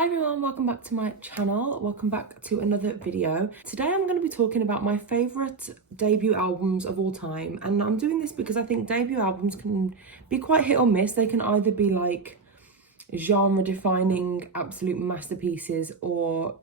Hi everyone, welcome back to my channel. Welcome back to another video. Today I'm going to be talking about my favourite debut albums of all time, and I'm doing this because I think debut albums can be quite hit or miss. They can either be like genre defining absolute masterpieces or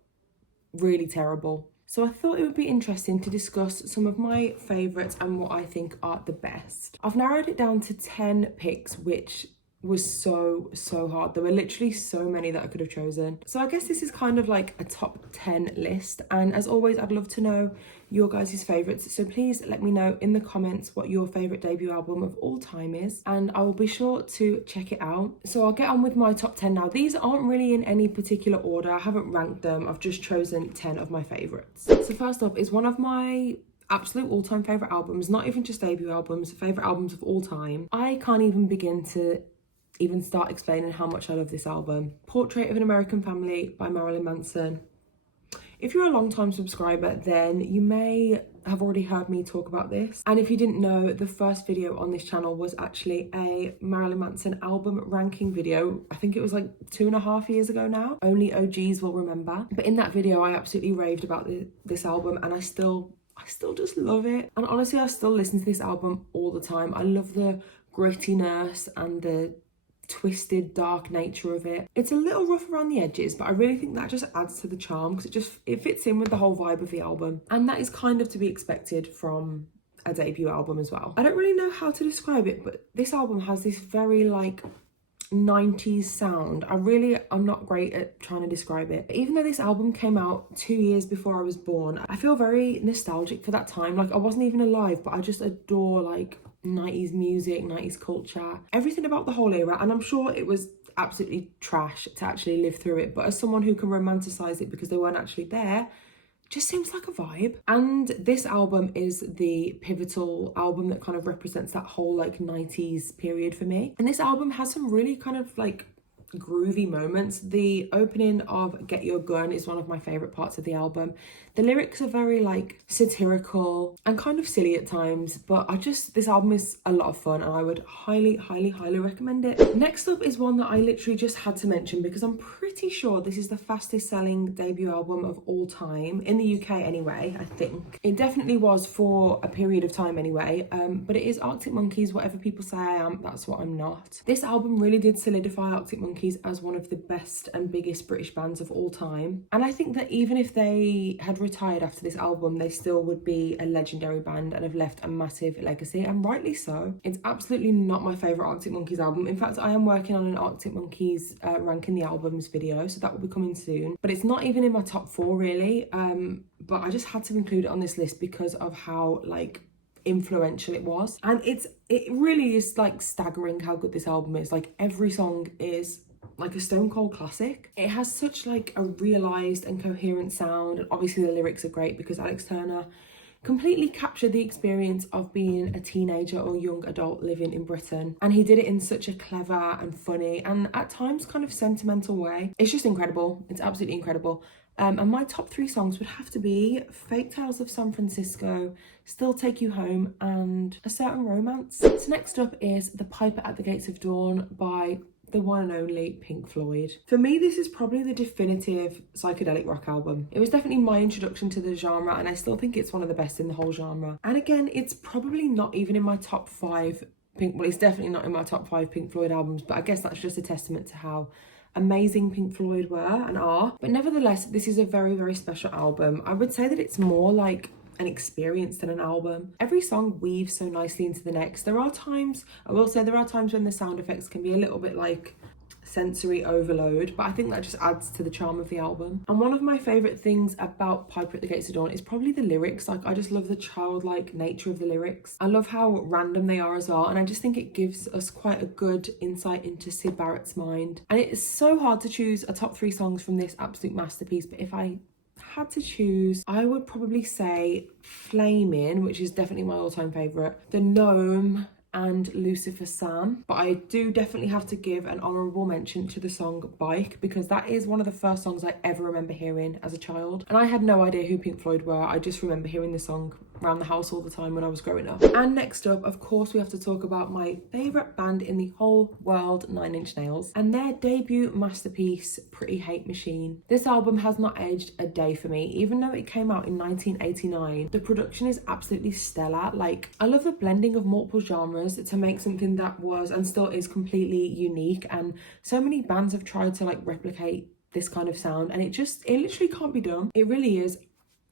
really terrible. So I thought it would be interesting to discuss some of my favourites and what I think are the best. I've narrowed it down to 10 picks, which was so hard. There were literally so many that I could have chosen. So I guess this is kind of like a top 10 list, and as always I'd love to know your guys' favourites, so please let me know in the comments what your favourite debut album of all time is, and I will be sure to check it out. So I'll get on with my top 10 now. These aren't really in any particular order, I haven't ranked them, I've just chosen 10 of my favourites. So first up is one of my absolute all-time favourite albums, not even just debut albums, favourite albums of all time. I can't even begin to start explaining how much I love this album. Portrait of an American Family by Marilyn Manson. If you're a long-time subscriber, then you may have already heard me talk about this. And if you didn't know, the first video on this channel was actually a Marilyn Manson album ranking video. I think it was like 2.5 years ago now. Only OGs will remember. But in that video, I absolutely raved about this album, and I still just love it. And honestly, I still listen to this album all the time. I love the grittiness and the twisted dark nature of it. It's a little rough around the edges, but I really think that just adds to the charm because it fits in with the whole vibe of the album, and that is kind of to be expected from a debut album as well. I don't really know how to describe it, but this album has this very like 90s sound. I'm not great at trying to describe it. Even though this album came out 2 years before I was born, I feel very nostalgic for that time. Like, I wasn't even alive, but I just adore like 90s music, 90s culture, everything about the whole era. And I'm sure it was absolutely trash to actually live through it, but as someone who can romanticize it because they weren't actually there, just seems like a vibe. And this album is the pivotal album that kind of represents that whole like 90s period for me. And this album has some really kind of like groovy moments. The opening of Get Your Gun is one of my favorite parts of the album. The lyrics are very like satirical and kind of silly at times, but this album is a lot of fun, and I would highly recommend it. Next up is one that I literally just had to mention because I'm pretty sure this is the fastest selling debut album of all time, in the UK anyway. I think it definitely was for a period of time anyway, but it is Arctic Monkeys. Whatever people say I am, that's what I'm not. This album really did solidify Arctic Monkeys as one of the best and biggest British bands of all time, and I think that even if they had retired after this album, they still would be a legendary band and have left a massive legacy, and rightly so. It's absolutely not my favourite Arctic Monkeys album. In fact, I am working on an Arctic Monkeys ranking the albums video, so that will be coming soon, but it's not even in my top 4 really, but I just had to include it on this list because of how like influential it was. And it really is like staggering how good this album is. Like, every song is like a stone cold classic. It has such like a realised and coherent sound, and obviously the lyrics are great because Alex Turner completely captured the experience of being a teenager or young adult living in Britain, and he did it in such a clever and funny and at times kind of sentimental way. It's just incredible. It's absolutely incredible. And my top 3 songs would have to be Fake Tales of San Francisco, Still Take You Home, and A Certain Romance. So next up is The Piper at the Gates of Dawn by the one and only Pink Floyd. For me, this is probably the definitive psychedelic rock album. It was definitely my introduction to the genre, and I still think it's one of the best in the whole genre. And again, it's probably not even in my top 5 it's definitely not in my top 5 Pink Floyd albums, but I guess that's just a testament to how amazing Pink Floyd were and are. But nevertheless, this is a very special album. I would say that it's more like an experience than an album. Every song weaves so nicely into the next. I will say there are times when the sound effects can be a little bit like sensory overload, but I think that just adds to the charm of the album. And one of my favourite things about Piper at the Gates of Dawn is probably the lyrics. Like, I just love the childlike nature of the lyrics. I love how random they are as well, and I just think it gives us quite a good insight into Syd Barrett's mind. And it is so hard to choose a top 3 songs from this absolute masterpiece, but if I had to choose, I would probably say Flamin', which is definitely my all-time favourite, The Gnome, and Lucifer Sam. But I do definitely have to give an honourable mention to the song Bike, because that is one of the first songs I ever remember hearing as a child. And I had no idea who Pink Floyd were. I just remember hearing the song around the house all the time when I was growing up. And next up, of course, we have to talk about my favourite band in the whole world, 9 Inch Nails, and their debut masterpiece, Pretty Hate Machine. This album has not aged a day for me, even though it came out in 1989. The production is absolutely stellar. Like, I love the blending of multiple genres to make something that was and still is completely unique, and so many bands have tried to like replicate this kind of sound, and it literally can't be done. It really is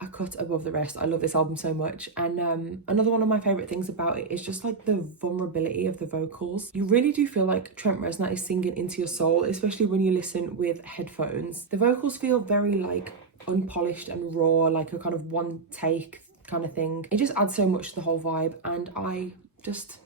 a cut above the rest. I love this album so much. And another one of my favorite things about it is just like the vulnerability of the vocals. You really do feel like Trent Reznor is singing into your soul, especially when you listen with headphones. The vocals feel very like unpolished and raw, like a kind of one take kind of thing. It just adds so much to the whole vibe, and I just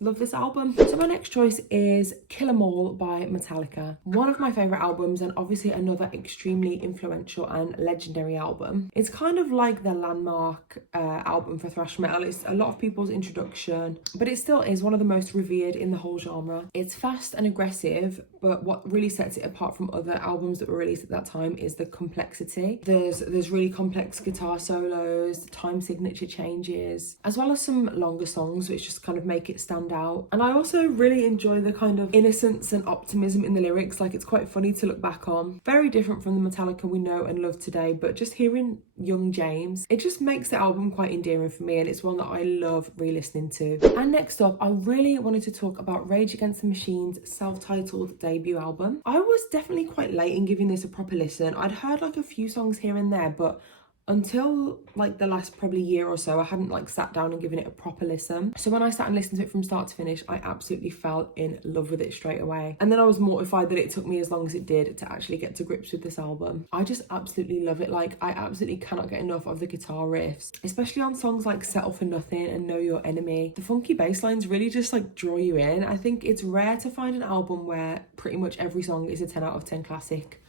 love this album. So my next choice is Kill 'Em All by Metallica. One of my favourite albums, and obviously another extremely influential and legendary album. It's kind of like the landmark album for thrash metal. It's a lot of people's introduction, but it still is one of the most revered in the whole genre. It's fast and aggressive, but what really sets it apart from other albums that were released at that time is the complexity. There's really complex guitar solos, time signature changes, as well as some longer songs which just kind of make it stand out. And I also really enjoy the kind of innocence and optimism in the lyrics. Like, it's quite funny to look back on. Very different from the Metallica we know and love today, but just hearing young James, it just makes the album quite endearing for me, and it's one that I love re-listening to. And next up, I really wanted to talk about Rage Against the Machine's self-titled debut album. I was definitely quite late in giving this a proper listen. I'd heard like a few songs here and there, but until like the last probably year or so, I hadn't like sat down and given it a proper listen. So when I sat and listened to it from start to finish, I absolutely fell in love with it straight away. And then I was mortified that it took me as long as it did to actually get to grips with this album. I just absolutely love it. Like, I absolutely cannot get enough of the guitar riffs, especially on songs like Settle for Nothing and Know Your Enemy. The funky bass lines really just like draw you in. I think it's rare to find an album where pretty much every song is a 10 out of 10 classic,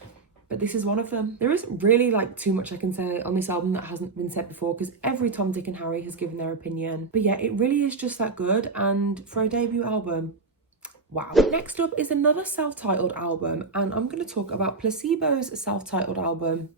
but this is one of them. There isn't really like too much I can say on this album that hasn't been said before, because every Tom, Dick and Harry has given their opinion. But yeah, it really is just that good, and for a debut album, wow. Next up is another self-titled album, and I'm going to talk about Placebo's self-titled album,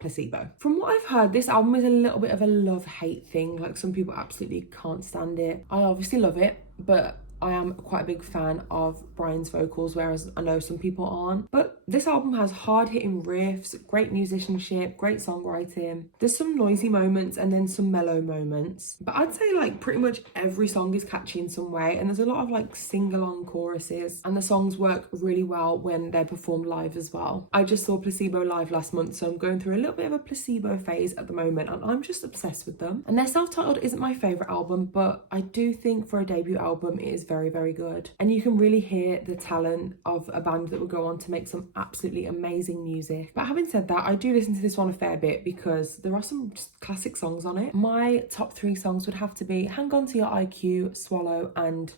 Placebo. From what I've heard, this album is a little bit of a love-hate thing. Like, some people absolutely can't stand it. I obviously love it, but I am quite a big fan of Brian's vocals, whereas I know some people aren't. But this album has hard-hitting riffs, great musicianship, great songwriting. There's some noisy moments and then some mellow moments. But I'd say like pretty much every song is catchy in some way, and there's a lot of like sing-along choruses, and the songs work really well when they're performed live as well. I just saw Placebo live last month, so I'm going through a little bit of a Placebo phase at the moment, and I'm just obsessed with them. And their self-titled isn't my favourite album, but I do think for a debut album it is very, very good. And you can really hear the talent of a band that would go on to make some absolutely amazing music. But having said that, I do listen to this one a fair bit because there are some just classic songs on it. My top 3 songs would have to be Hang On To Your IQ, Swallow, and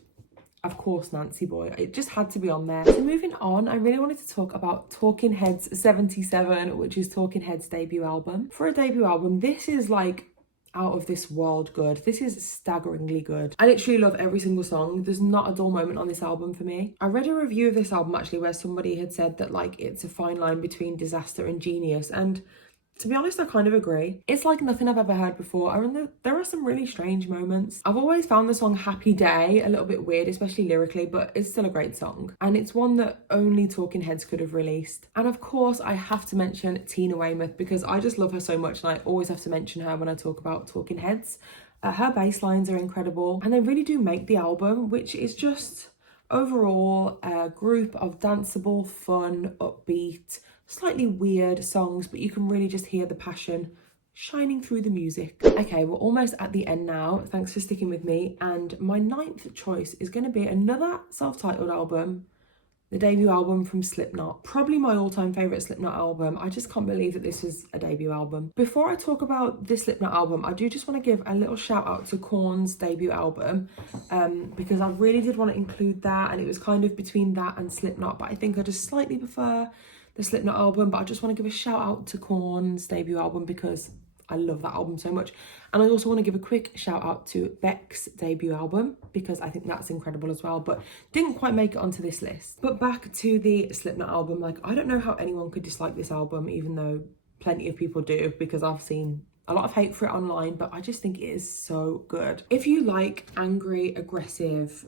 of course Nancy Boy. It just had to be on there. So moving on, I really wanted to talk about Talking Heads 77, which is Talking Heads' debut album. For a debut album, this is like out of this world good. This is staggeringly good. I literally love every single song. There's not a dull moment on this album for me. I read a review of this album actually where somebody had said that like it's a fine line between disaster and genius, and to be honest, I kind of agree. It's like nothing I've ever heard before. I mean, there are some really strange moments. I've always found the song Happy Day a little bit weird, especially lyrically, but it's still a great song. And it's one that only Talking Heads could have released. And of course, I have to mention Tina Weymouth because I just love her so much, and I always have to mention her when I talk about Talking Heads. Her bass lines are incredible, and they really do make the album, which is just overall a group of danceable, fun, upbeat, slightly weird songs, but you can really just hear the passion shining through the music. Okay, we're almost at the end now. Thanks for sticking with me. And my 9th choice is going to be another self-titled album, the debut album from Slipknot. Probably my all-time favourite Slipknot album. I just can't believe that this is a debut album. Before I talk about this Slipknot album, I do just want to give a little shout out to Korn's debut album, because I really did want to include that, and it was kind of between that and Slipknot, but I think I just slightly prefer the Slipknot album. But I just want to give a shout out to Korn's debut album because I love that album so much. And I also want to give a quick shout out to Beck's debut album because I think that's incredible as well, but didn't quite make it onto this list. But back to the Slipknot album, like, I don't know how anyone could dislike this album, even though plenty of people do, because I've seen a lot of hate for it online, but I just think it is so good. If you like angry, aggressive,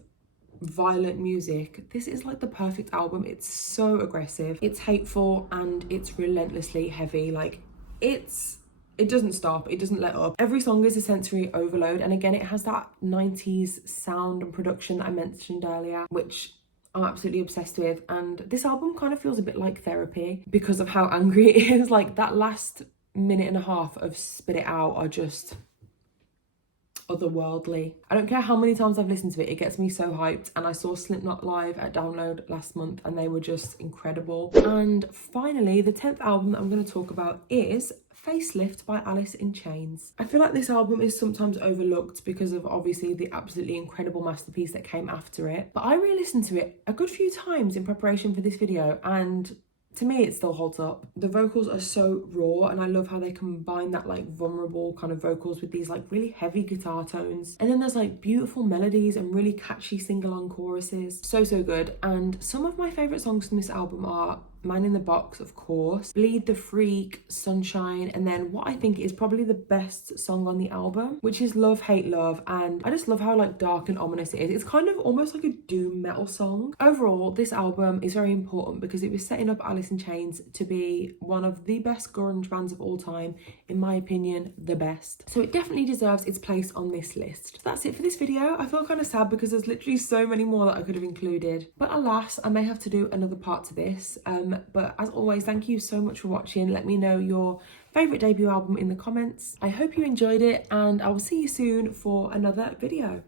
violent music, this is like the perfect album. It's so aggressive, it's hateful, and it's relentlessly heavy. Like it doesn't stop, it doesn't let up. Every song is a sensory overload, and again, it has that 90s sound and production that I mentioned earlier, which I'm absolutely obsessed with. And this album kind of feels a bit like therapy because of how angry it is. Like that last minute and a half of Spit It Out are just otherworldly. I don't care how many times I've listened to it, it gets me so hyped. And I saw Slipknot live at Download last month and they were just incredible. And finally, the 10th album that I'm going to talk about is Facelift by Alice in Chains. I feel like this album is sometimes overlooked because of obviously the absolutely incredible masterpiece that came after it, but I re-listened to it a good few times in preparation for this video, and to me it still holds up. The vocals are so raw, and I love how they combine that like vulnerable kind of vocals with these like really heavy guitar tones, and then there's like beautiful melodies and really catchy sing-along choruses. So good. And some of my favorite songs from this album are Man in the Box, of course, Bleed the Freak, Sunshine, and then what I think is probably the best song on the album, which is Love Hate Love. And I just love how like dark and ominous it is. It's kind of almost like a doom metal song. Overall, this album is very important because it was setting up Alice in Chains to be one of the best grunge bands of all time, in my opinion, the best. So it definitely deserves its place on this list. So that's it for this video. I feel kind of sad because there's literally so many more that I could have included, but alas, I may have to do another part to this. But as always, thank you so much for watching. Let me know your favourite debut album in the comments. I hope you enjoyed it, and I will see you soon for another video.